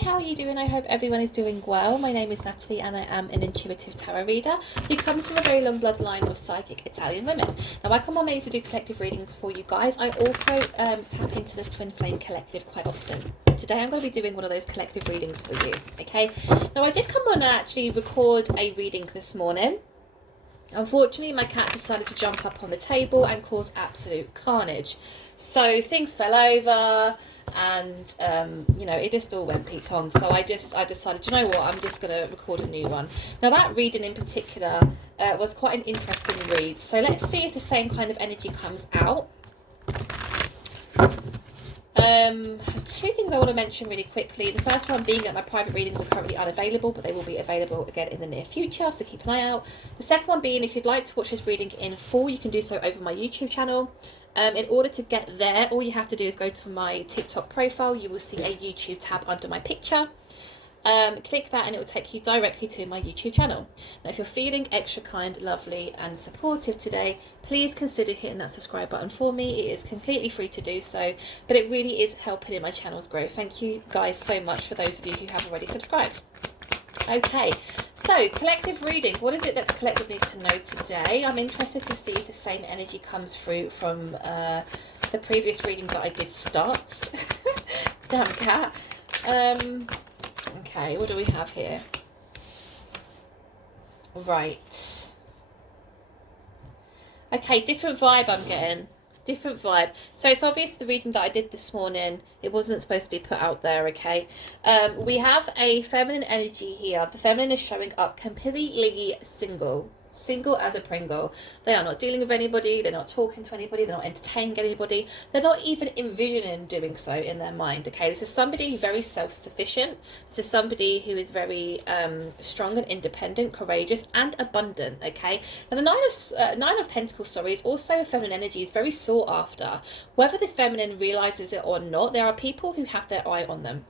how are you doing? I hope everyone is doing well. My name is Natalie and I am an intuitive tarot reader who comes from a very long bloodline of psychic Italian women. Now I come on here to do collective readings for you guys. I also tap into the Twin Flame Collective quite often. Today I'm going to be doing one of those collective readings for you, okay? Now I did come on and actually record a reading this morning. Unfortunately, my cat decided to jump up on the table and cause absolute carnage. So things fell over and, you know, it just all went Pete-on. So I decided, you know what, I'm just going to record a new one. Now that reading in particular was quite an interesting read. So let's see if the same kind of energy comes out. Two things I want to mention really quickly. The first one being that my private readings are currently unavailable, but they will be available again in the near future, so keep an eye out. The second one being, if you'd like to watch this reading in full, you can do so over my YouTube channel. In order to get there, all you have to do is go to my TikTok profile. You will see a YouTube tab under my picture. Click that and it will take you directly to my YouTube channel. Now if you're feeling extra kind, lovely and supportive today, please consider hitting that subscribe button for me. It is completely free to do so, but it really is helping in my channel's growth. Thank you guys so much for those of you who have already subscribed. Okay, so collective reading. What is it that the collective needs to know today? I'm interested to see if the same energy comes through from the previous reading that I did start. Damn cat. Okay, what do we have here? Right. Okay, different vibe I'm getting. Different vibe. So it's obvious the reading that I did this morning, it wasn't supposed to be put out there, okay? We have a feminine energy here. The feminine is showing up completely single. Single as a Pringle. They are not dealing with anybody, they're not talking to anybody, they're not entertaining anybody, they're not even envisioning doing so in their mind, okay? This is somebody very self-sufficient. This is somebody who is very strong and independent, courageous and abundant, okay? Now the Nine of Pentacles, sorry, is also a feminine energy, is very sought after. Whether this feminine realizes it or not, there are people who have their eye on them.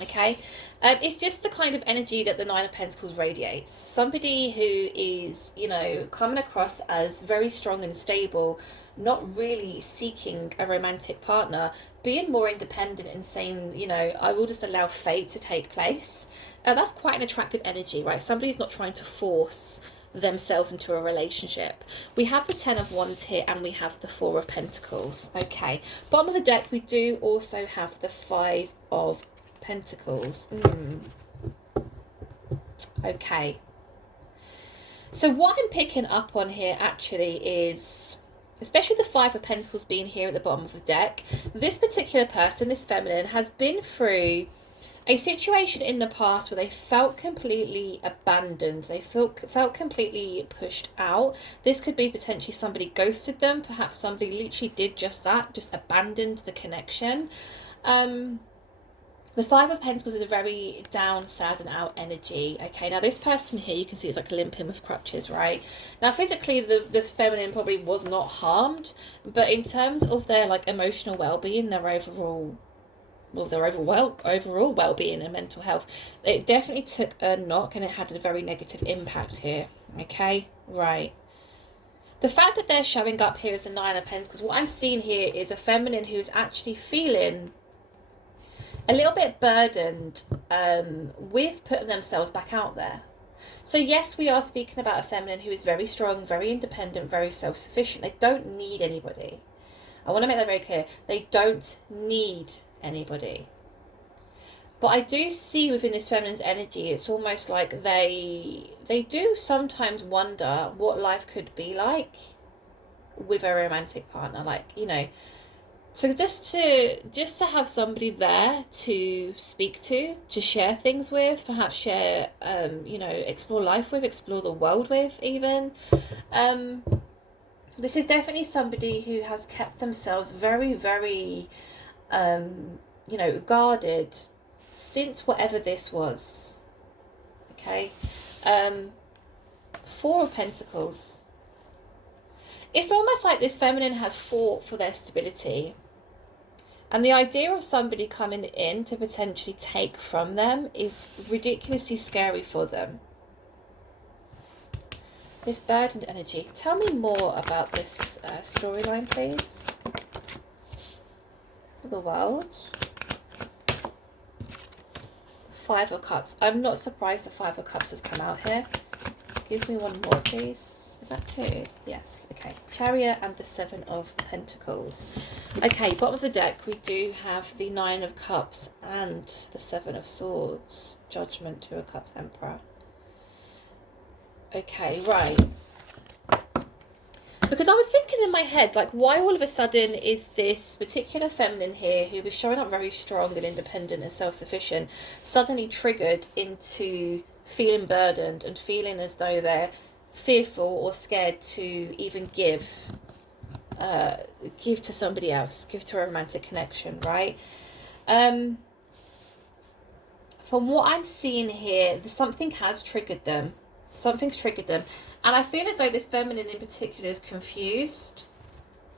Okay, it's just the kind of energy that the Nine of Pentacles radiates. Somebody who is, you know, coming across as very strong and stable, not really seeking a romantic partner, being more independent and saying, you know, I will just allow fate to take place. That's quite an attractive energy, right? Somebody's not trying to force themselves into a relationship. We have the Ten of Wands here and we have the Four of Pentacles. Okay, bottom of the deck we do also have the Five of Pentacles. Okay, so what I'm picking up on here actually is, especially the Five of Pentacles being here at the bottom of the deck, this particular person, this feminine, has been through a situation in the past where they felt completely abandoned. They felt completely pushed out. This could be potentially somebody ghosted them. Perhaps somebody literally did just that, just abandoned the connection. The Five of Pentacles is a very down, sad and out energy. Okay, now this person here, you can see it's like limping with crutches, right? Now physically, this feminine probably was not harmed, but in terms of their like emotional well-being, their overall well-being and mental health, it definitely took a knock and it had a very negative impact here. Okay, right. The fact that they're showing up here as the Nine of Pentacles, what I'm seeing here is a feminine who's actually feeling a little bit burdened with putting themselves back out there. So yes, we are speaking about a feminine who is very strong, very independent, very self-sufficient. They don't need anybody. I want to make that very clear. They don't need anybody. But I do see within this feminine's energy, it's almost like they do sometimes wonder what life could be like with a romantic partner. Like, you know, so just to have somebody there to speak to share things with, perhaps share, you know, explore life with, explore the world with even. This is definitely somebody who has kept themselves very, very, you know, guarded since whatever this was. Okay. Four of Pentacles. It's almost like this feminine has fought for their stability. And the idea of somebody coming in to potentially take from them is ridiculously scary for them. This burdened energy. Tell me more about this storyline, please. For the world. Five of Cups. I'm not surprised the Five of Cups has come out here. Give me one more, please. Is that two? Yes. Okay. Chariot and the Seven of Pentacles. Okay, bottom of the deck, we do have the Nine of Cups and the Seven of Swords. Judgment, Two of Cups, Emperor. Okay, right. Because I was thinking in my head, like, why all of a sudden is this particular feminine here, who was showing up very strong and independent and self-sufficient, suddenly triggered into feeling burdened and feeling as though they're fearful or scared to even give to somebody else, give to a romantic connection, right? From what I'm seeing here, something has triggered them. Something's triggered them. And I feel as though this feminine in particular is confused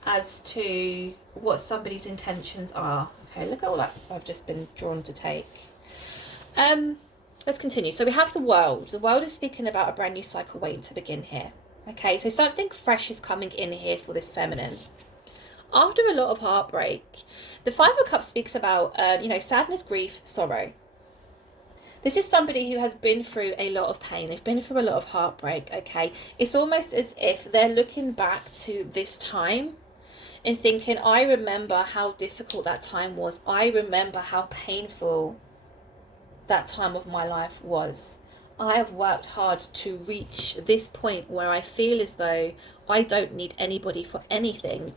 as to what somebody's intentions are. Okay, look at all that I've just been drawn to take. Let's continue. So we have the World. The World is speaking about a brand new cycle waiting to begin here. Okay, so something fresh is coming in here for this feminine. After a lot of heartbreak, the Five of Cups speaks about, sadness, grief, sorrow. This is somebody who has been through a lot of pain. They've been through a lot of heartbreak, okay? It's almost as if they're looking back to this time and thinking, I remember how difficult that time was. I remember how painful that time of my life was. I have worked hard to reach this point where I feel as though I don't need anybody for anything.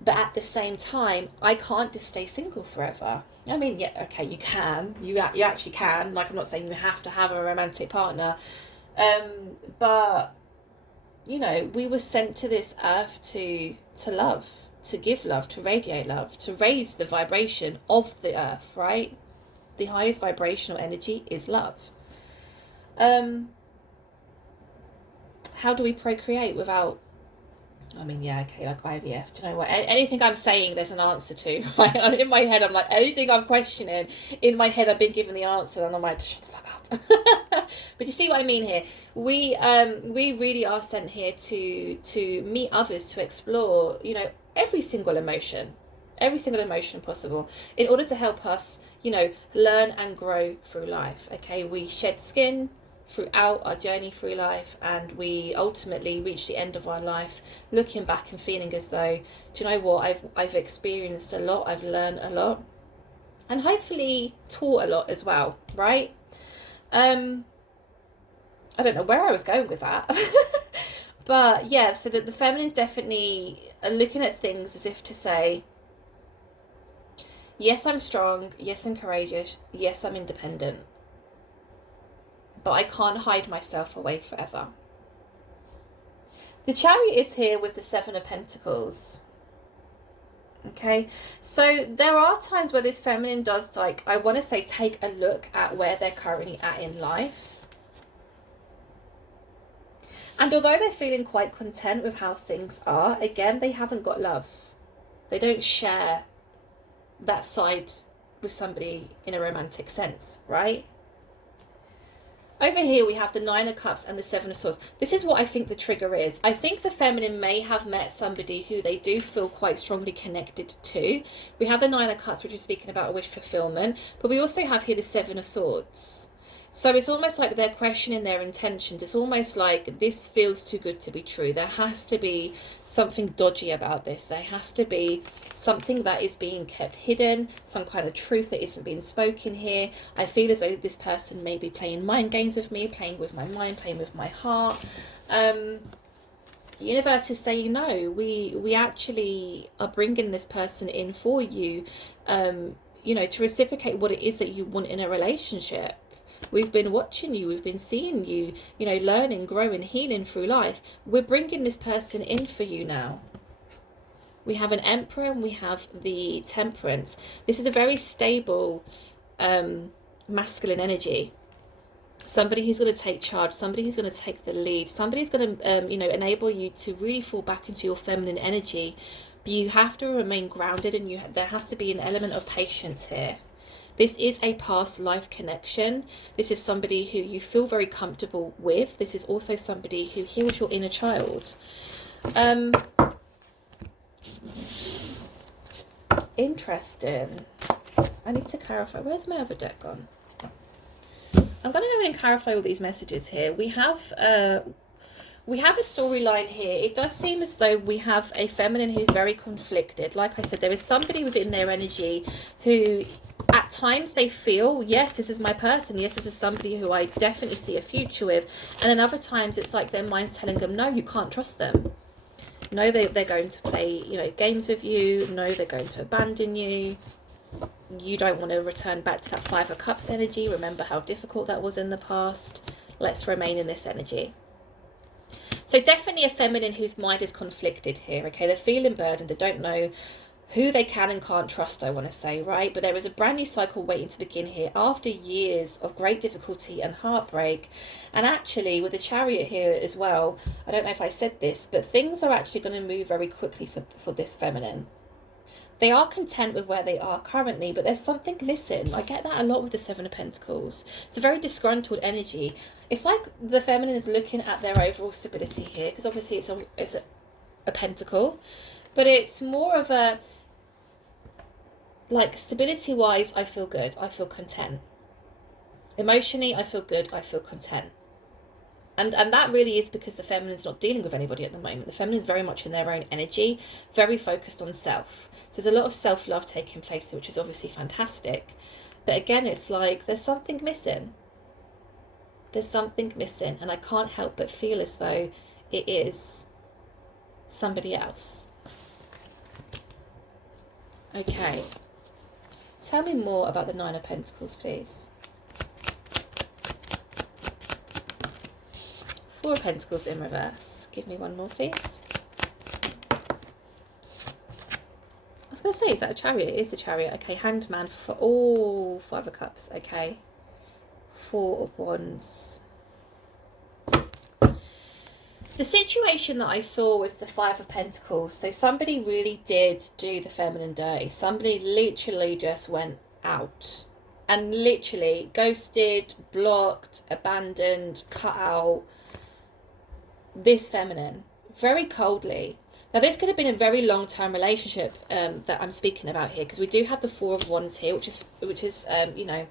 But at the same time, I can't just stay single forever. I mean, yeah, okay, you can. You actually can. Like, I'm not saying you have to have a romantic partner. But, we were sent to this earth to love, to give love, to radiate love, to raise the vibration of the earth, right? The highest vibrational energy is love. How do we procreate without... like IVF. Do you know what? Anything I'm saying, there's an answer to. Right? In my head, I'm like, anything I'm questioning, in my head, I've been given the answer, and I'm like, shut the fuck up. But you see what I mean here? We really are sent here to meet others, to explore, every single emotion possible, in order to help us, learn and grow through life. Okay, we shed skin throughout our journey through life, and we ultimately reach the end of our life looking back and feeling as though, do you know what, I've experienced a lot, I've learned a lot, and hopefully taught a lot as well, right? I don't know where I was going with that. But yeah, so that the feminines definitely are looking at things as if to say, yes, I'm strong, yes, I'm courageous, yes, I'm independent, but I can't hide myself away forever. The Chariot is here with the Seven of Pentacles. Okay, so there are times where this feminine does, take a look at where they're currently at in life. And although they're feeling quite content with how things are, again, they haven't got love. They don't share that side with somebody in a romantic sense, right? Over here, we have the Nine of Cups and the Seven of Swords. This is what I think the trigger is. I think the feminine may have met somebody who they do feel quite strongly connected to. We have the Nine of Cups, which is speaking about a wish fulfillment, but we also have here the Seven of Swords. So it's almost like they're questioning their intentions. It's almost like this feels too good to be true. There has to be something dodgy about this. There has to be something that is being kept hidden, some kind of truth that isn't being spoken here. I feel as though this person may be playing mind games with me, playing with my mind, playing with my heart. Universe is saying, no, we actually are bringing this person in for you, to reciprocate what it is that you want in a relationship. We've been watching you, we've been seeing you, learning, growing, healing through life. We're bringing this person in for you now. We have an Emperor and we have the Temperance. This is a very stable masculine energy. Somebody who's going to take charge, somebody who's going to take the lead, somebody who's going to, enable you to really fall back into your feminine energy. But you have to remain grounded, and there has to be an element of patience here. This is a past life connection. This is somebody who you feel very comfortable with. This is also somebody who heals your inner child. Interesting. I need to clarify. Where's my other deck gone? I'm going to go in and clarify all these messages here. We have a storyline here. It does seem as though we have a feminine who's very conflicted. Like I said, there is somebody within their energy who at times they feel, yes, this is my person. Yes, this is somebody who I definitely see a future with. And then other times it's like their mind's telling them, no, you can't trust them. No, they're going to play, games with you. No, they're going to abandon you. You don't want to return back to that Five of Cups energy. Remember how difficult that was in the past. Let's remain in this energy. So definitely a feminine whose mind is conflicted here, okay? They're feeling burdened. They don't know who they can and can't trust, I want to say, right? But there is a brand new cycle waiting to begin here after years of great difficulty and heartbreak. And actually, with the Chariot here as well, I don't know if I said this, but things are actually going to move very quickly for this feminine. They are content with where they are currently, but there's something missing. I get that a lot with the Seven of Pentacles. It's a very disgruntled energy. It's like the feminine is looking at their overall stability here, because obviously it's a pentacle, but it's more of a, like, stability-wise, I feel good. I feel content. Emotionally, I feel good. I feel content. And that really is because the feminine's not dealing with anybody at the moment. The feminine is very much in their own energy, very focused on self. So there's a lot of self-love taking place there, which is obviously fantastic. But again, it's like there's something missing. There's something missing. And I can't help but feel as though it is somebody else. Okay. Tell me more about the Nine of Pentacles, please. Four of Pentacles in reverse. Give me one more, please. I was going to say, is that a Chariot? It is a Chariot. Okay, Hanged Man for all Five of Cups. Okay. Four of Wands. The situation that I saw with the Five of Pentacles, so somebody really did do the feminine dirty. Somebody literally just went out and literally ghosted, blocked, abandoned, cut out this feminine very coldly. Now this could have been a very long-term relationship that I'm speaking about here, because we do have the Four of Wands here, which is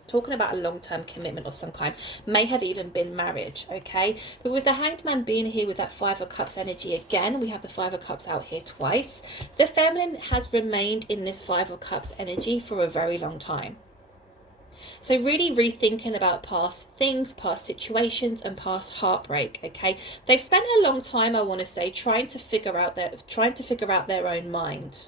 talking about a long-term commitment of some kind. May have even been marriage, okay? But with the Hanged Man being here with that Five of Cups energy again, we have the Five of Cups out here twice. The feminine has remained in this Five of Cups energy for a very long time. So really rethinking about past things, past situations, and past heartbreak, okay? They've spent a long time, I want to say, trying to figure out their own mind.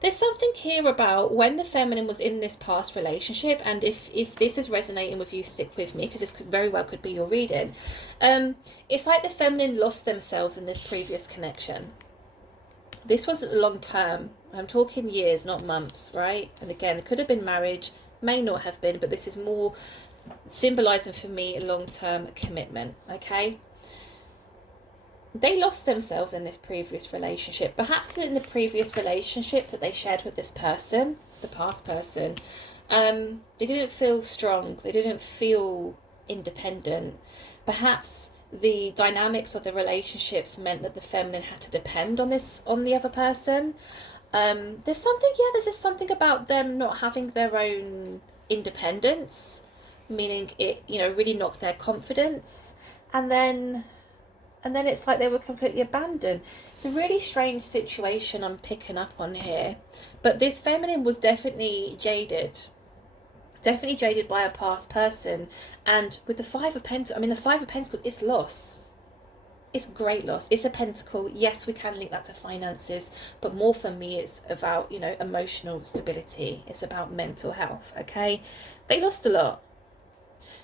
There's something here about when the feminine was in this past relationship, and if this is resonating with you, stick with me, because this very well could be your reading. It's like the feminine lost themselves in this previous connection. This was long term. I'm talking years, not months, right? And again, it could have been marriage, may not have been, but this is more symbolizing for me a long-term commitment, okay? They lost themselves in this previous relationship. Perhaps in the previous relationship that they shared with this person, the past person, they didn't feel strong. They didn't feel independent. Perhaps the dynamics of the relationships meant that the feminine had to depend on the other person. There's something about them not having their own independence, meaning it, really knocked their confidence, and then it's like they were completely abandoned. It's a really strange situation I'm picking up on here, but this feminine was definitely jaded by a past person. And with the Five of Pentacles, it's loss. It's great loss. It's a pentacle. Yes, we can link that to finances, but more for me, it's about, emotional stability. It's about mental health, okay? They lost a lot.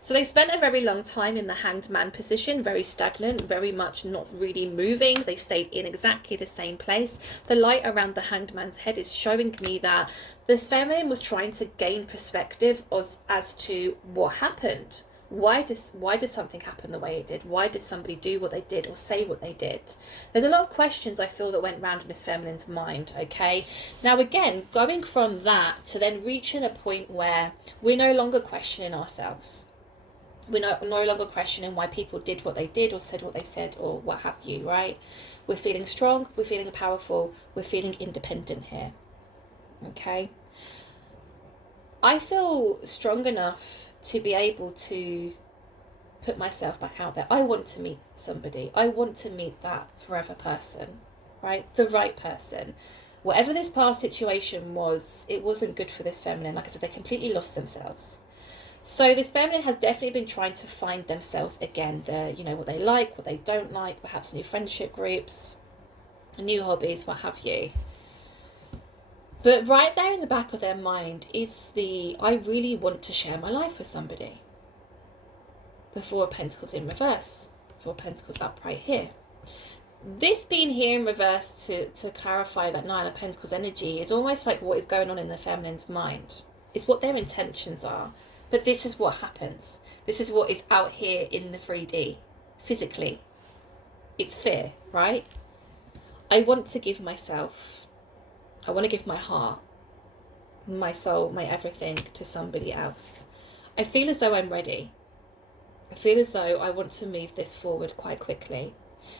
So they spent a very long time in the Hanged Man position, very stagnant, very much not really moving. They stayed in exactly the same place. The light around the Hanged Man's head is showing me that this feminine was trying to gain perspective as to what happened. Why did something happen the way it did? Why did somebody do what they did or say what they did? There's a lot of questions I feel that went round in this feminine's mind, okay? Now again, going from that to then reaching a point where we're no longer questioning ourselves. We're no longer questioning why people did what they did or said what they said or what have you, right? We're feeling strong, we're feeling powerful, we're feeling independent here. Okay. I feel strong enough to be able to put myself back out there. I want to meet somebody. I want to meet that forever person, right? The right person. Whatever this past situation was, it wasn't good for this feminine. Like I said, they completely lost themselves. So this feminine has definitely been trying to find themselves again. What they like, what they don't like, perhaps new friendship groups, new hobbies, what have you. But right there in the back of their mind is I really want to share my life with somebody. The Four of Pentacles in reverse. Four of Pentacles upright here. This being here in reverse to clarify that Nine of Pentacles energy is almost like what is going on in the feminine's mind. It's what their intentions are. But this is what happens. This is what is out here in the 3D. Physically. It's fear, right? I want to give myself, I want to give my heart, my soul, my everything to somebody else. I feel as though I'm ready. I feel as though I want to move this forward quite quickly.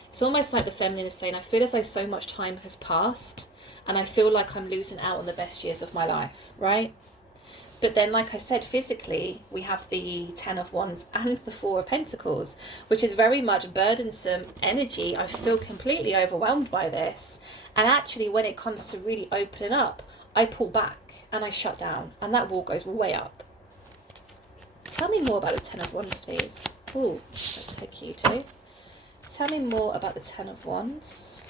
It's almost like the feminine is saying, I feel as though so much time has passed and I feel like I'm losing out on the best years of my life, right? But then, like I said, physically, we have the Ten of Wands and the Four of Pentacles, which is very much burdensome energy. I feel completely overwhelmed by this. And actually, when it comes to really opening up, I pull back and I shut down. And that wall goes way up. Tell me more about the Ten of Wands, please. Ooh, that's so cute too. Tell me more about the Ten of Wands.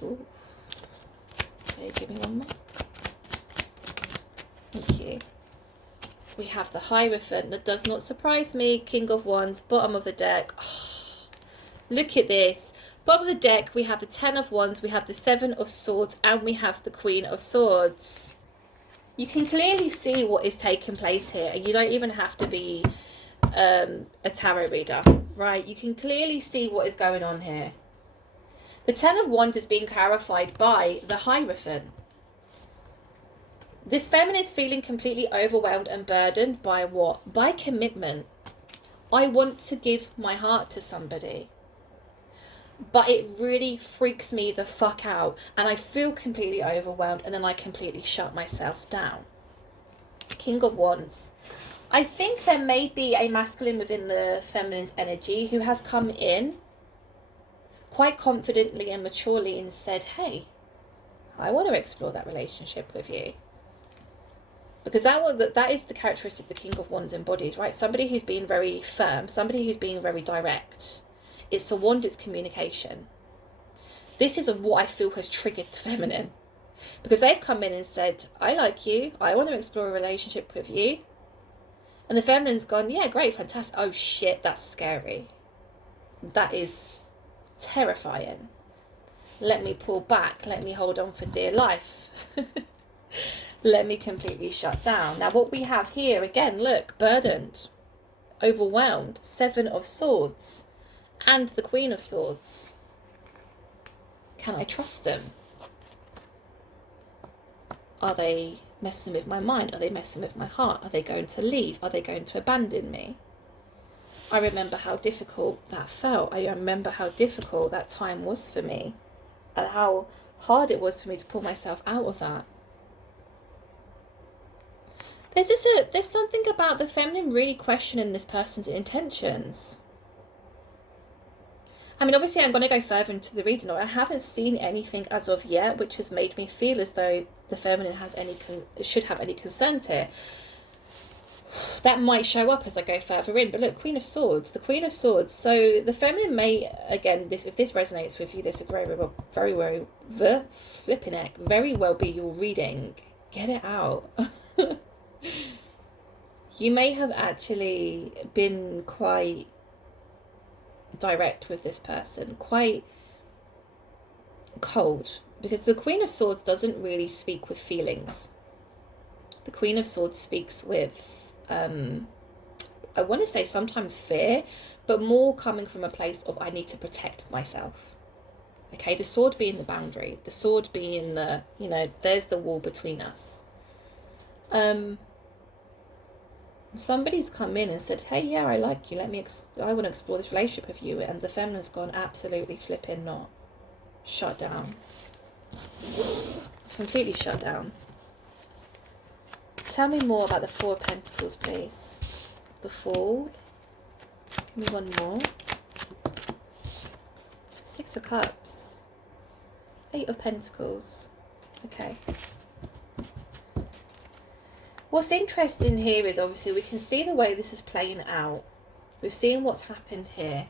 Ooh. Okay, give me one more. Thank you. We have the Hierophant. That does not surprise me. King of Wands, bottom of the deck. Oh, look at this. Bottom of the deck, we have the Ten of Wands, we have the Seven of Swords, and we have the Queen of Swords. You can clearly see what is taking place here, and you don't even have to be a tarot reader, right? You can clearly see what is going on here. The Ten of Wands is being clarified by the Hierophant. This feminine is feeling completely overwhelmed and burdened by what? By commitment. I want to give my heart to somebody. But it really freaks me the fuck out. And I feel completely overwhelmed and then I completely shut myself down. King of Wands. I think there may be a masculine within the feminine's energy who has come in quite confidently and maturely and said, hey, I want to explore that relationship with you. Because that is the characteristic the King of Wands embodies, right? Somebody who's being very firm, somebody who's being very direct. It's a wand, it's communication. This is what I feel has triggered the feminine. Because they've come in and said, I like you, I want to explore a relationship with you. And the feminine's gone, yeah, great, fantastic. Oh shit, that's scary. That is terrifying. Let me pull back, let me hold on for dear life. Let me completely shut down. Now what we have here, again, look, burdened, overwhelmed, Seven of Swords, and the Queen of Swords. Can I trust them? Are they messing with my mind? Are they messing with my heart? Are they going to leave? Are they going to abandon me? I remember how difficult that felt. I remember how difficult that time was for me and how hard it was for me to pull myself out of that. There's something about the feminine really questioning this person's intentions. I mean, obviously, I'm going to go further into the reading. I haven't seen anything as of yet, which has made me feel as though the feminine should have any concerns here. That might show up as I go further in. But look, Queen of Swords, the Queen of Swords. So the feminine may, again, if this resonates with you, this is very well be your reading. Get it out. You may have actually been quite direct with this person, quite cold, because the Queen of Swords doesn't really speak with feelings. The Queen of Swords speaks with I want to say sometimes fear, but more coming from a place of I need to protect myself. Okay, the sword being the boundary, the sword being the, there's the wall between us. Somebody's come in and said, hey, yeah, I like you. I want to explore this relationship with you. And the feminine's gone absolutely flipping not. Shut down. Completely shut down. Tell me more about the Four of Pentacles, please. The Fool. Give me one more. Six of Cups. Eight of Pentacles. Okay. What's interesting here is obviously we can see the way this is playing out. We've seen what's happened here.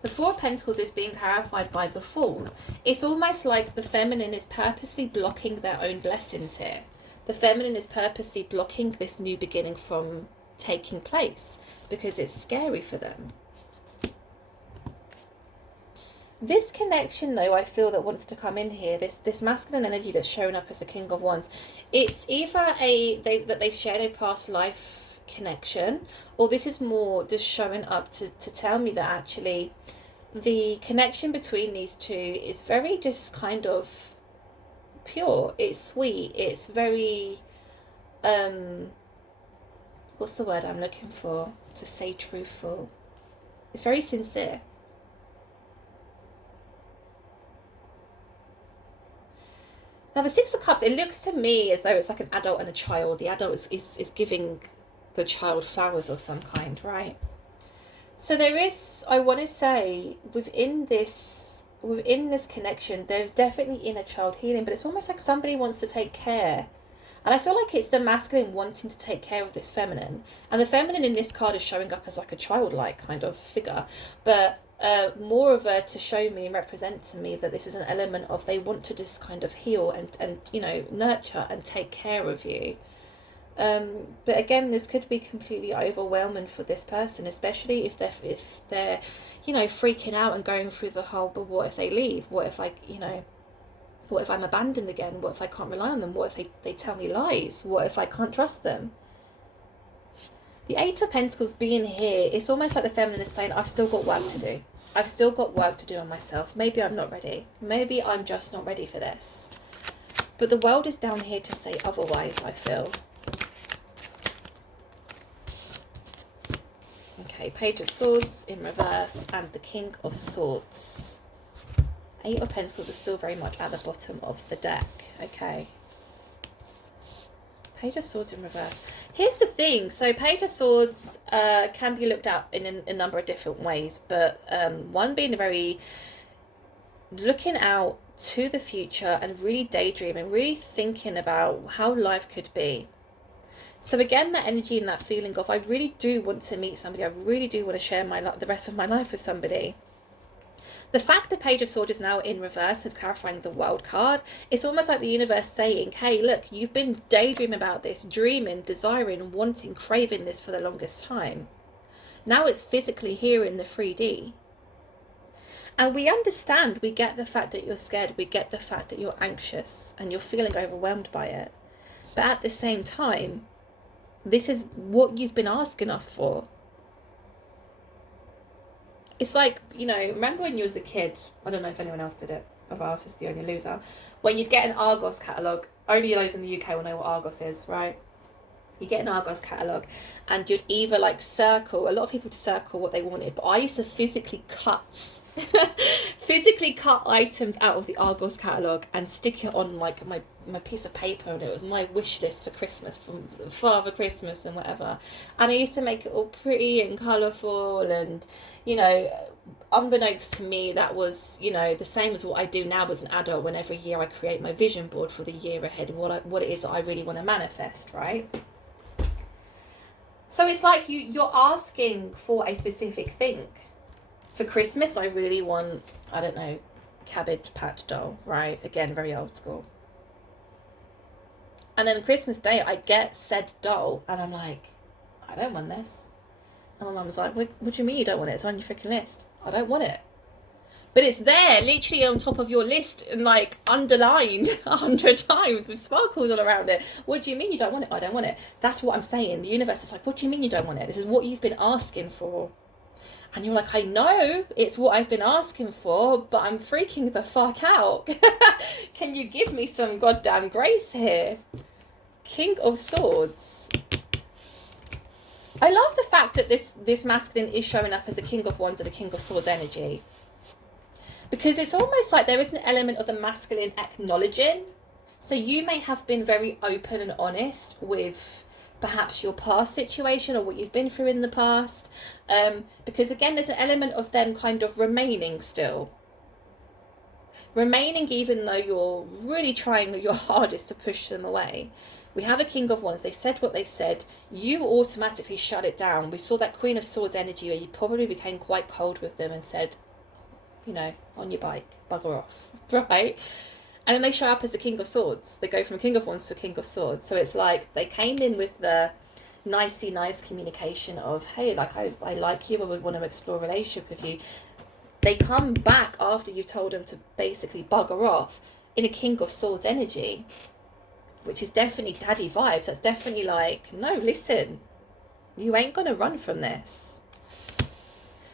The Four of Pentacles is being clarified by the Fool. It's almost like the feminine is purposely blocking their own blessings here. The feminine is purposely blocking this new beginning from taking place because it's scary for them. This connection, though, I feel that wants to come in here, this masculine energy that's showing up as the King of Wands, it's either that they've shared a past life connection, or this is more just showing up to tell me that actually the connection between these two is very just kind of pure. It's sweet. It's very, what's the word I'm looking for to say truthful? It's very sincere. Now, the Six of Cups, it looks to me as though it's like an adult and a child. The adult is giving the child flowers of some kind, right? So there is, I want to say, within this connection, there's definitely inner child healing, but it's almost like somebody wants to take care. And I feel like it's the masculine wanting to take care of this feminine. And the feminine in this card is showing up as like a childlike kind of figure. But more of a to show me and represent to me that this is an element of they want to just kind of heal and you know, nurture and take care of you. But again, this could be completely overwhelming for this person, especially if they're you know, freaking out and going through the whole, but what if they leave? What if what if I'm abandoned again? What if I can't rely on them? What if they tell me lies? What if I can't trust them? The Eight of Pentacles being here, it's almost like the feminine is saying, I've still got work to do. I've still got work to do on myself. Maybe I'm not ready. Maybe I'm just not ready for this. But the world is down here to say otherwise, I feel. Okay, Page of Swords in reverse and the King of Swords. Eight of Pentacles are still very much at the bottom of the deck. Okay. Page of Swords in reverse. Here's the thing. So Page of Swords can be looked at in a number of different ways. But one being a very looking out to the future and really daydreaming, really thinking about how life could be. So again, that energy and that feeling of I really do want to meet somebody. I really do want to share the rest of my life with somebody. The fact the Page of Swords is now in reverse is clarifying the World card. It's almost like the universe saying, hey, look, you've been daydreaming about this, dreaming, desiring, wanting, craving this for the longest time. Now it's physically here in the 3D. And we understand, we get the fact that you're scared, we get the fact that you're anxious and you're feeling overwhelmed by it. But at the same time, this is what you've been asking us for. It's like, you know, remember when you was a kid, I don't know if anyone else did it, of us is the only loser, when you'd get an Argos catalogue, only those in the UK will know what Argos is, right? You get an Argos catalogue and you'd either like circle, a lot of people would circle what they wanted, but I used to physically cut items out of the Argos catalogue and stick it on like my piece of paper, and it was my wish list for Christmas, from Father Christmas and whatever, and I used to make it all pretty and colourful, and you know, unbeknownst to me, that was, you know, the same as what I do now as an adult, when every year I create my vision board for the year ahead, what it is that I really want to manifest, right? So it's like you're asking for a specific thing. For Christmas, I really want, I don't know, Cabbage Patch doll, right? Again, very old school. And then Christmas Day, I get said doll, and I'm like, I don't want this. And my mum was like, what do you mean you don't want it? It's on your freaking list. I don't want it. But it's there, literally on top of your list, and like underlined 100 times with sparkles all around it. What do you mean you don't want it? I don't want it. That's what I'm saying. The universe is like, what do you mean you don't want it? This is what you've been asking for. And you're like, I know it's what I've been asking for, but I'm freaking the fuck out. Can you give me some goddamn grace here? King of Swords. I love the fact that this masculine is showing up as a King of Wands and a King of Swords energy, because it's almost like there is an element of the masculine acknowledging. So you may have been very open and honest with perhaps your past situation or what you've been through in the past, because again there's an element of them kind of remaining even though you're really trying your hardest to push them away. We have a King of Wands. They said what they said. You automatically shut it down. We saw that Queen of Swords energy where you probably became quite cold with them and said, you know, on your bike, bugger off, right? And then they show up as a King of Swords. They go from King of Wands to King of Swords. So it's like they came in with the nice communication of, hey, like I like you, I would want to explore a relationship with you. They come back after you've told them to basically bugger off in a King of Swords energy, which is definitely daddy vibes. That's definitely like, no, listen, you ain't going to run from this.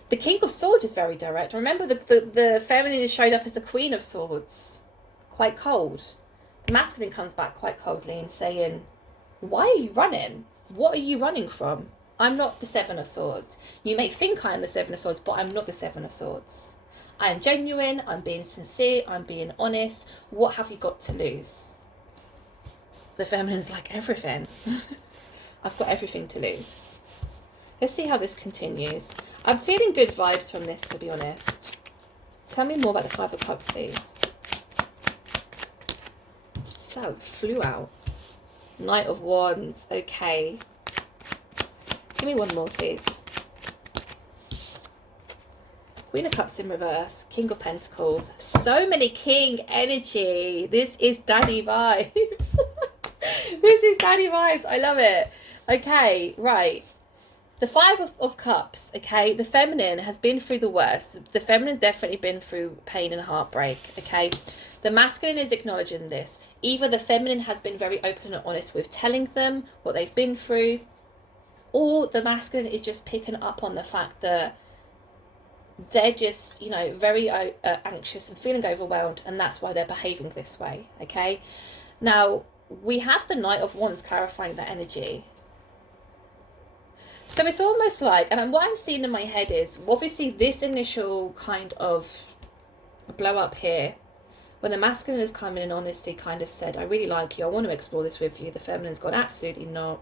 The King of Swords is very direct. Remember, the feminine showed up as the Queen of Swords, quite cold. The masculine comes back quite coldly and saying, why are you running? What are you running from? I'm not the Seven of Swords. You may think I am the Seven of Swords, but I'm not the Seven of Swords. I am genuine, I'm being sincere, I'm being honest. What have you got to lose? The feminine's like, everything. I've got everything to lose. Let's see how this continues. I'm feeling good vibes from this, to be honest. Tell me more about the Five of Cups, please. So that flew out. Knight of Wands. Okay. Give me one more, please. Queen of Cups in reverse. King of Pentacles. So many king energy. This is daddy vibes. This is daddy vibes. I love it. Okay, right. The Five of Cups, okay? The feminine has been through the worst. The feminine's definitely been through pain and heartbreak, okay? The masculine is acknowledging this. Either the feminine has been very open and honest with telling them what they've been through, or the masculine is just picking up on the fact that they're just, you know, very anxious and feeling overwhelmed, and that's why they're behaving this way, okay? Now, we have the Knight of Wands clarifying that energy. So it's almost like, and what I'm seeing in my head is, obviously this initial kind of blow up here, when the masculine has come in and honestly kind of said, I really like you, I want to explore this with you, the feminine's gone, absolutely not.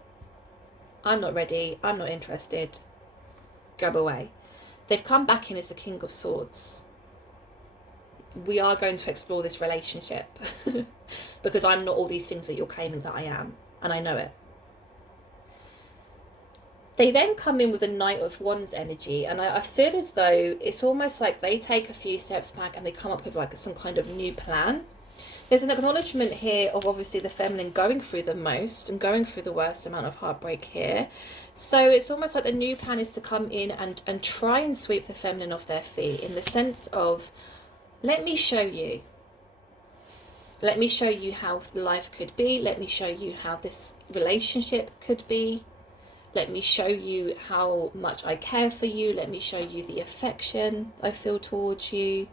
I'm not ready, I'm not interested, go away. They've come back in as the King of Swords. We are going to explore this relationship because I'm not all these things that you're claiming that I am, and I know it. They then come in with the Knight of Wands energy, and I feel as though it's almost like they take a few steps back and they come up with like some kind of new plan. There's an acknowledgement here of obviously the feminine going through the most and going through the worst amount of heartbreak here. So it's almost like the new plan is to come in and try and sweep the feminine off their feet, in the sense of, let me show you. Let me show you how life could be. Let me show you how this relationship could be. Let me show you how much I care for you. Let me show you the affection I feel towards you.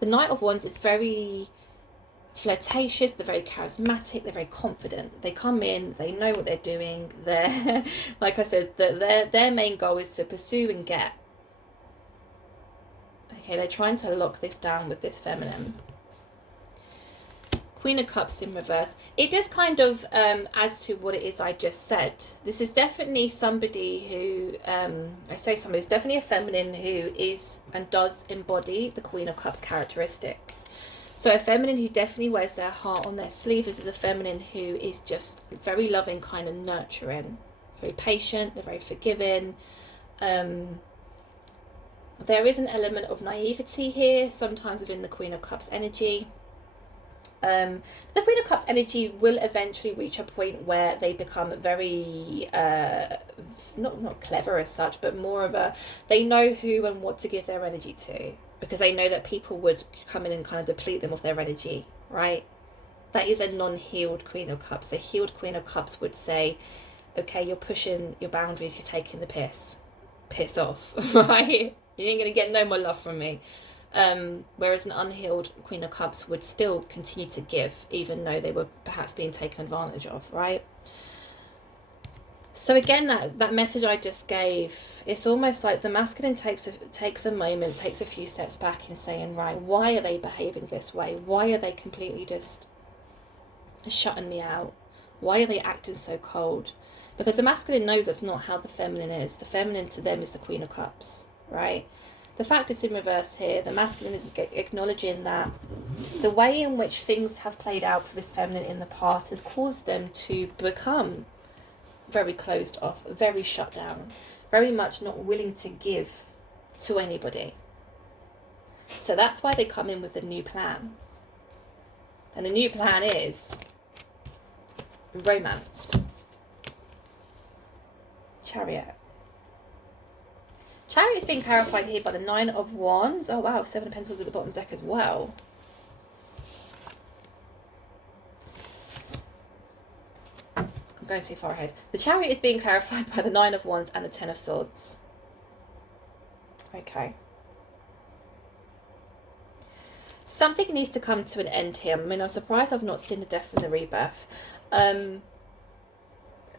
The Knight of Wands is very flirtatious, they're very charismatic, they're very confident. They come in, they know what they're doing. They're, like I said, their main goal is to pursue and get. Okay, they're trying to lock this down with this feminine. Queen of Cups in reverse. It does kind of as to what it is I just said. This is definitely somebody who, it's definitely a feminine who is and does embody the Queen of Cups characteristics. So a feminine who definitely wears their heart on their sleeve. This is a feminine who is just very loving, kind of nurturing, very patient, they're very forgiving. There is an element of naivety here, sometimes within the Queen of Cups energy. The Queen of Cups energy will eventually reach a point where they become very, not clever as such, but more of a, they know who and what to give their energy to, because they know that people would come in and kind of deplete them of their energy, right? That is a non-healed Queen of Cups. The healed Queen of Cups would say, okay, you're pushing your boundaries, you're taking the piss off, right? You ain't gonna get no more love from me. Whereas an unhealed Queen of Cups would still continue to give, even though they were perhaps being taken advantage of, right? So again, that message I just gave, it's almost like the masculine takes a moment, takes a few steps back and saying, right, why are they behaving this way? Why are they completely just shutting me out? Why are they acting so cold? Because the masculine knows that's not how the feminine is. The feminine to them is the Queen of Cups, right? The fact is in reverse here. The masculine is acknowledging that the way in which things have played out for this feminine in the past has caused them to become very closed off, very shut down, very much not willing to give to anybody. So that's why they come in with a new plan. And the new plan is romance. Chariot. Chariot is being clarified here by the Nine of Wands. Oh wow, Seven of Pentacles at the bottom of the deck as well. I'm going too far ahead. The Chariot is being clarified by the Nine of Wands and the Ten of Swords. Okay. Something needs to come to an end here. I mean, I'm surprised I've not seen the Death and the Rebirth.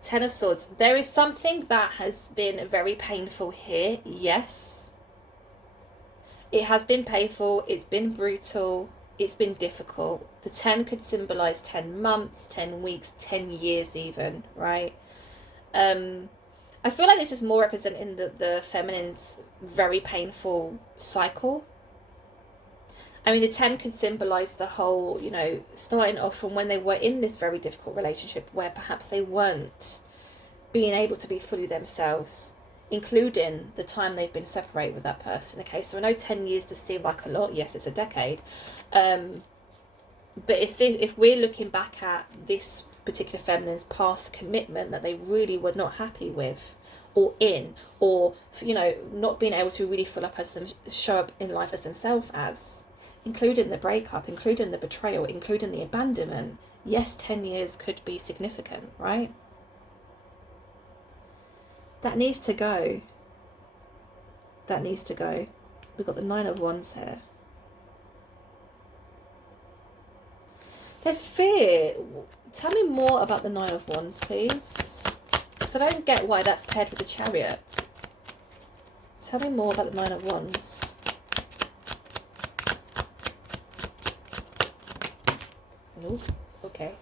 Ten of Swords. There is something that has been very painful here. Yes. It has been painful. It's been brutal. It's been difficult. The 10 could symbolize 10 months, 10 weeks, 10 years even, right? I feel like this is more representing the feminine's very painful cycle. I mean, the 10 could symbolize the whole, you know, starting off from when they were in this very difficult relationship where perhaps they weren't being able to be fully themselves, including the time they've been separated with that person. Okay, so I know 10 years does seem like a lot. Yes, it's a decade. But if we're looking back at this particular feminine's past commitment that they really were not happy with, or in, or, you know, not being able to really show up in life as themselves as, including the breakup, including the betrayal, including the abandonment, yes, 10 years could be significant, right? That needs to go. That needs to go. We've got the Nine of Wands here. There's fear. Tell me more about the Nine of Wands, please. Because I don't get why that's paired with the Chariot. Tell me more about the Nine of Wands. Nope. Okay.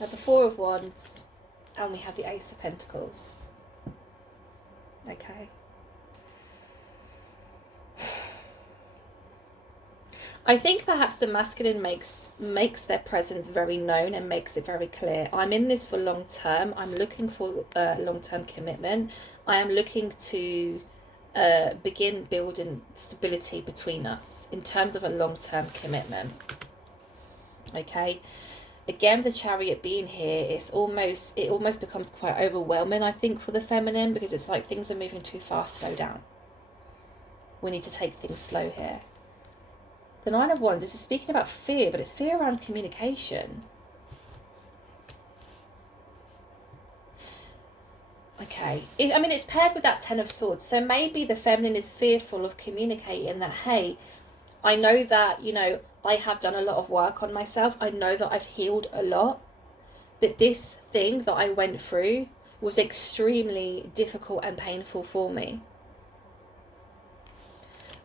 Now the Four of Wands, and we have the Ace of Pentacles. Okay. I think perhaps the masculine makes their presence very known and makes it very clear. I'm in this for long term. I'm looking for long-term commitment. I am looking to begin building stability between us in terms of a long-term commitment. Okay. Again, the Chariot being here, it almost becomes quite overwhelming, I think, for the feminine, because it's like things are moving too fast. Slow down. We need to take things slow here. The Nine of Wands, this is speaking about fear, but it's fear around communication. Okay. I mean, it's paired with that Ten of Swords. So maybe the feminine is fearful of communicating that, hey, I know that, you know, I have done a lot of work on myself. I know that I've healed a lot. But this thing that I went through was extremely difficult and painful for me.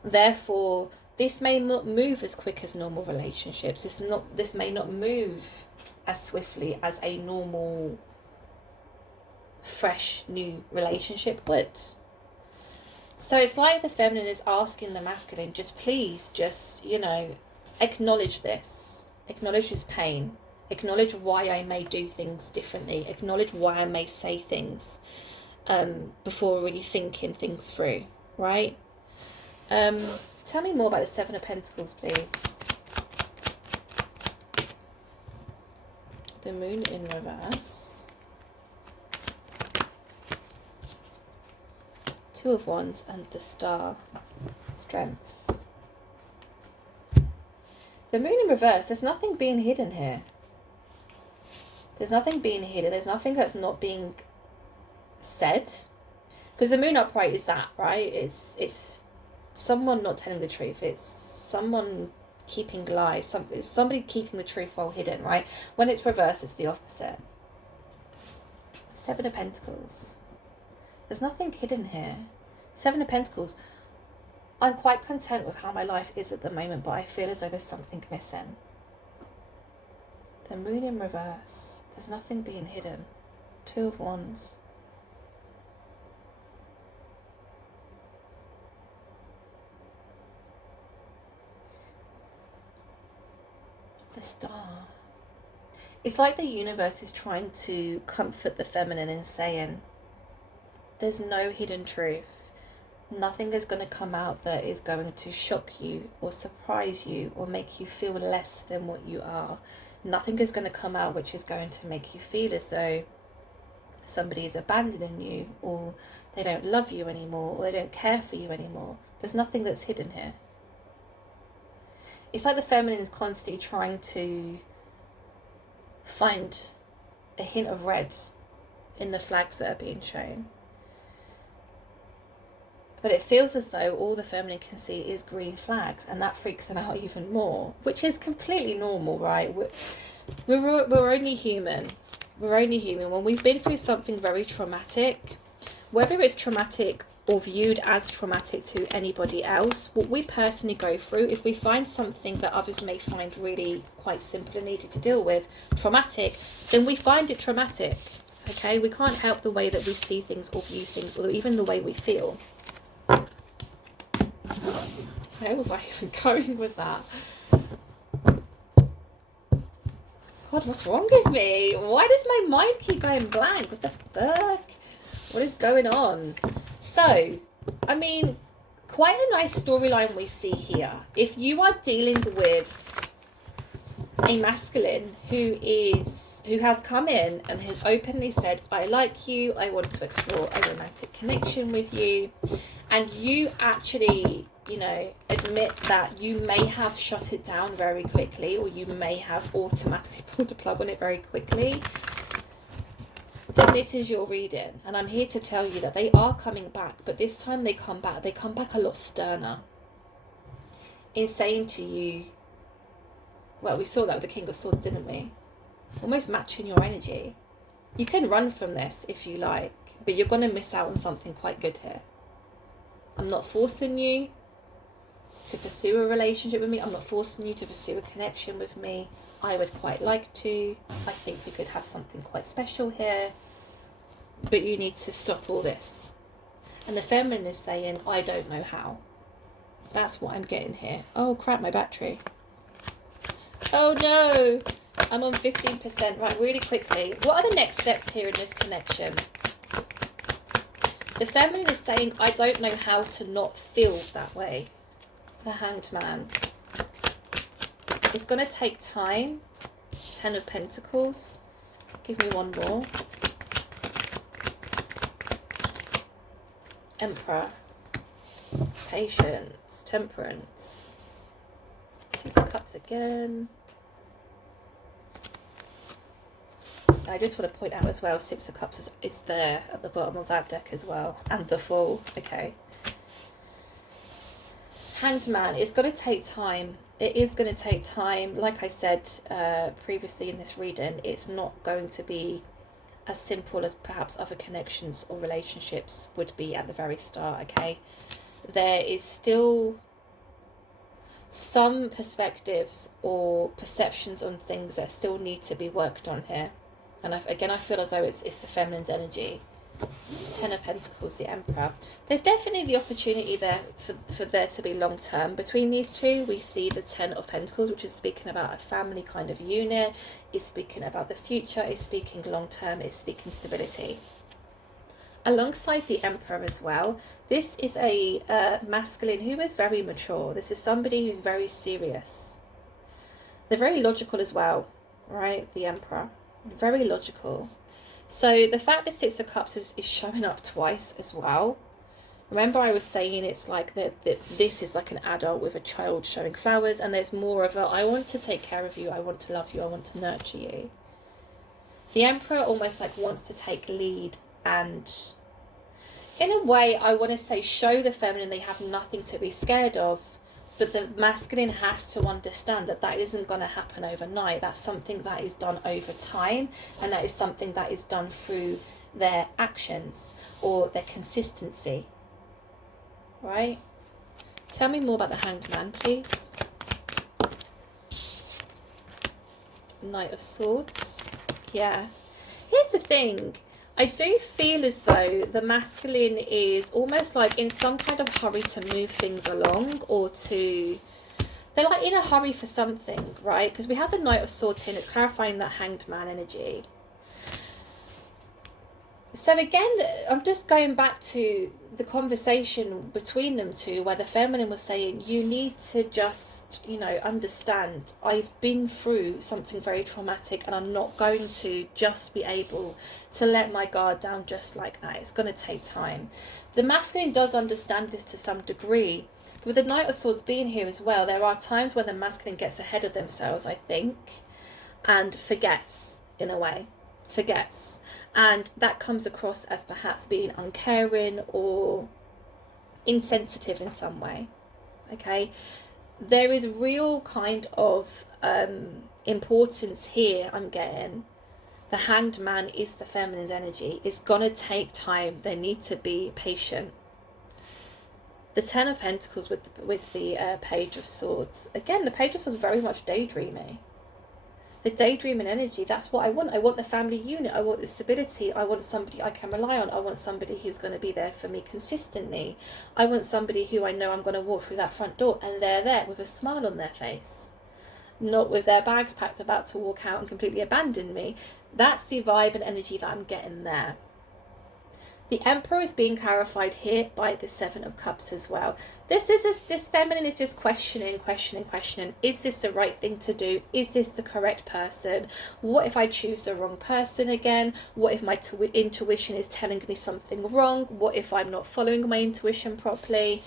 Therefore, this may not move as quick as normal relationships. This may not move as swiftly as a normal, fresh, new relationship would. So it's like the feminine is asking the masculine, just, you know, acknowledge this. Acknowledge this pain. Acknowledge why I may do things differently. Acknowledge why I may say things before really thinking things through, right? Tell me more about the Seven of Pentacles, please. The Moon in reverse. Two of Wands and the Star. Strength. The Moon in reverse, there's nothing being hidden here. There's nothing being hidden. There's nothing that's not being said. Because the Moon upright is that, right? It's someone not telling the truth. It's someone keeping lies. It's somebody keeping the truth while hidden, right? When it's reversed, it's the opposite. Seven of Pentacles. There's nothing hidden here. Seven of Pentacles. I'm quite content with how my life is at the moment, but I feel as though there's something missing. The Moon in reverse. There's nothing being hidden. Two of Wands. The Star. It's like the universe is trying to comfort the feminine and saying, there's no hidden truth. Nothing is going to come out that is going to shock you or surprise you or make you feel less than what you are. Nothing is going to come out which is going to make you feel as though somebody is abandoning you, or they don't love you anymore, or they don't care for you anymore. There's nothing that's hidden here. It's like the feminine is constantly trying to find a hint of red in the flags that are being shown. But it feels as though all the feminine can see is green flags, and that freaks them out even more, which is completely normal, right? We're only human. We're only human. When we've been through something very traumatic, whether it's traumatic or viewed as traumatic to anybody else, what we personally go through, if we find something that others may find really quite simple and easy to deal with, traumatic, then we find it traumatic, okay? We can't help the way that we see things or view things, or even the way we feel. Where was I even going with that? God, what's wrong with me? Why does my mind keep going blank? What the fuck? What is going on? So, I mean, quite a nice storyline we see here. If you are dealing with a masculine who has come in and has openly said, I like you, I want to explore a romantic connection with you, and you actually, you know, admit that you may have shut it down very quickly, or you may have automatically pulled the plug on it very quickly, then this is your reading. And I'm here to tell you that they are coming back, but this time they come back a lot sterner in saying to you, well, we saw that with the King of Swords, didn't we? Almost matching your energy. You can run from this if you like, but you're going to miss out on something quite good here. I'm not forcing you to pursue a relationship with me. I'm not forcing you to pursue a connection with me. I would quite like to. I think we could have something quite special here. But you need to stop all this. And the feminine is saying, I don't know how. That's what I'm getting here. Oh crap, my battery. Oh no, I'm on 15%. Right, really quickly. What are the next steps here in this connection? The feminine is saying, I don't know how to not feel that way. The Hanged Man. It's going to take time. Ten of Pentacles. Give me one more. Emperor. Patience. Temperance. Six of Cups again. I just want to point out as well, Six of Cups is there at the bottom of that deck as well. And the Fool. Okay. Hanged Man. It's going to take time. It is going to take time. Like I said previously in this reading, it's not going to be as simple as perhaps other connections or relationships would be at the very start, okay? There is still some perspectives or perceptions on things that still need to be worked on here. And I feel as though it's the feminine's energy. Ten of Pentacles, the Emperor. There's definitely the opportunity there for there to be long term between these two. We see the Ten of Pentacles, which is speaking about a family kind of unit, is speaking about the future, is speaking long term, is speaking stability. Alongside the Emperor as well, this is a masculine who is very mature. This is somebody who's very serious. They're very logical as well, right? The Emperor. Very logical. So the fact that Six of Cups is showing up twice as well. Remember I was saying it's like that this is like an adult with a child showing flowers, and there's more of a, I want to take care of you, I want to love you, I want to nurture you. The Emperor almost like wants to take lead and, in a way, I want to say show the feminine they have nothing to be scared of, but the masculine has to understand that that isn't going to happen overnight. That's something that is done over time, and that is something that is done through their actions or their consistency, right? Tell me more about the Hanged Man, please. Knight of Swords. Yeah. Here's the thing. I do feel as though the masculine is almost like in some kind of hurry to move things along, or to... They're like in a hurry for something, right? Because we have the Knight of Swords here, and it's clarifying that Hanged Man energy. So again, I'm just going back to the conversation between them two, where the feminine was saying, you need to just, you know, understand, I've been through something very traumatic, and I'm not going to just be able to let my guard down just like that. It's going to take time. The masculine does understand this to some degree. With the Knight of Swords being here as well, there are times when the masculine gets ahead of themselves, I think, and forgets, in a way. Forgets. And that comes across as perhaps being uncaring or insensitive in some way. Okay, there is real kind of importance here. I'm getting the Hanged Man is the feminine's energy. It's gonna take time. They need to be patient. The Ten of Pentacles with the Page of Swords. Again, the Page of Swords is very much daydreaming. The daydreaming energy, that's what I want. I want the family unit. I want the stability. I want somebody I can rely on. I want somebody who's going to be there for me consistently. I want somebody who I know I'm going to walk through that front door and they're there with a smile on their face. Not with their bags packed about to walk out and completely abandon me. That's the vibe and energy that I'm getting there. The Emperor is being clarified here by the Seven of Cups as well. This feminine is just questioning. Is this the right thing to do? Is this the correct person? What if I choose the wrong person again? What if my intuition is telling me something wrong? What if I'm not following my intuition properly?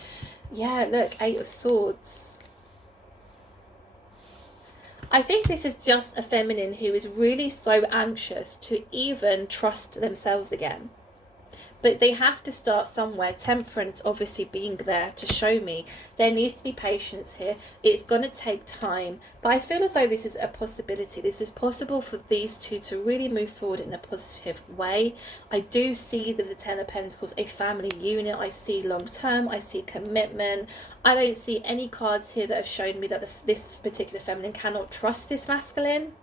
Yeah, look, Eight of Swords. I think this is just a feminine who is really so anxious to even trust themselves again. But they have to start somewhere. Temperance obviously being there to show me there needs to be patience here. It's going to take time. But I feel as though this is a possibility. This is possible for these two to really move forward in a positive way. I do see the Ten of Pentacles, a family unit. I see long term. I see commitment. I don't see any cards here that have shown me that this particular feminine cannot trust this masculine.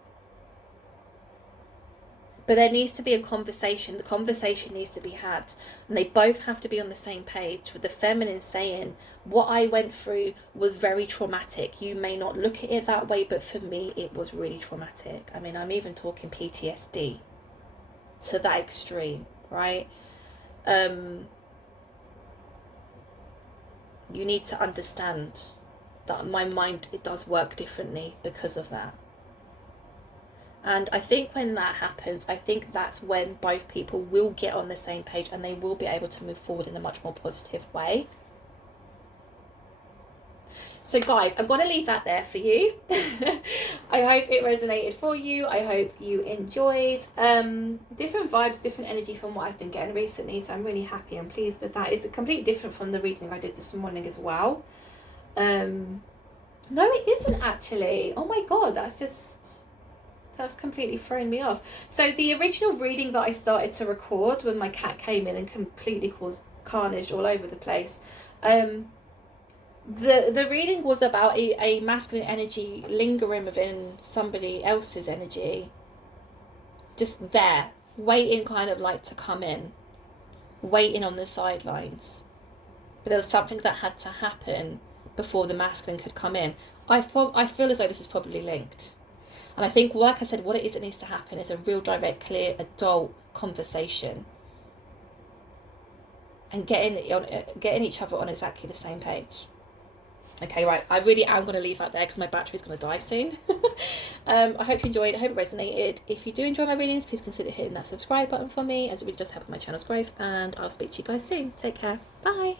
But there needs to be a conversation. The conversation needs to be had. And they both have to be on the same page, with the feminine saying, what I went through was very traumatic. You may not look at it that way, but for me, it was really traumatic. I mean, I'm even talking PTSD to that extreme, right? You need to understand that my mind, it does work differently because of that. And I think when that happens, I think that's when both people will get on the same page and they will be able to move forward in a much more positive way. So guys, I'm going to leave that there for you. I hope it resonated for you. I hope you enjoyed. Different vibes, different energy from what I've been getting recently. So I'm really happy and pleased with that. It's completely different from the reading I did this morning as well. No, it isn't actually. Oh my God, that's completely thrown me off. So the original reading that I started to record when my cat came in and completely caused carnage all over the place, the reading was about a masculine energy lingering within somebody else's energy, just there, waiting kind of like to come in, waiting on the sidelines. But there was something that had to happen before the masculine could come in. I feel as though this is probably linked. And I think, like I said, what it is that needs to happen is a real direct, clear, adult conversation. And getting each other on exactly the same page. Okay, right. I really am going to leave that there because my battery's going to die soon. I hope you enjoyed. I hope it resonated. If you do enjoy my readings, please consider hitting that subscribe button for me, as it really does help my channel's growth. And I'll speak to you guys soon. Take care. Bye.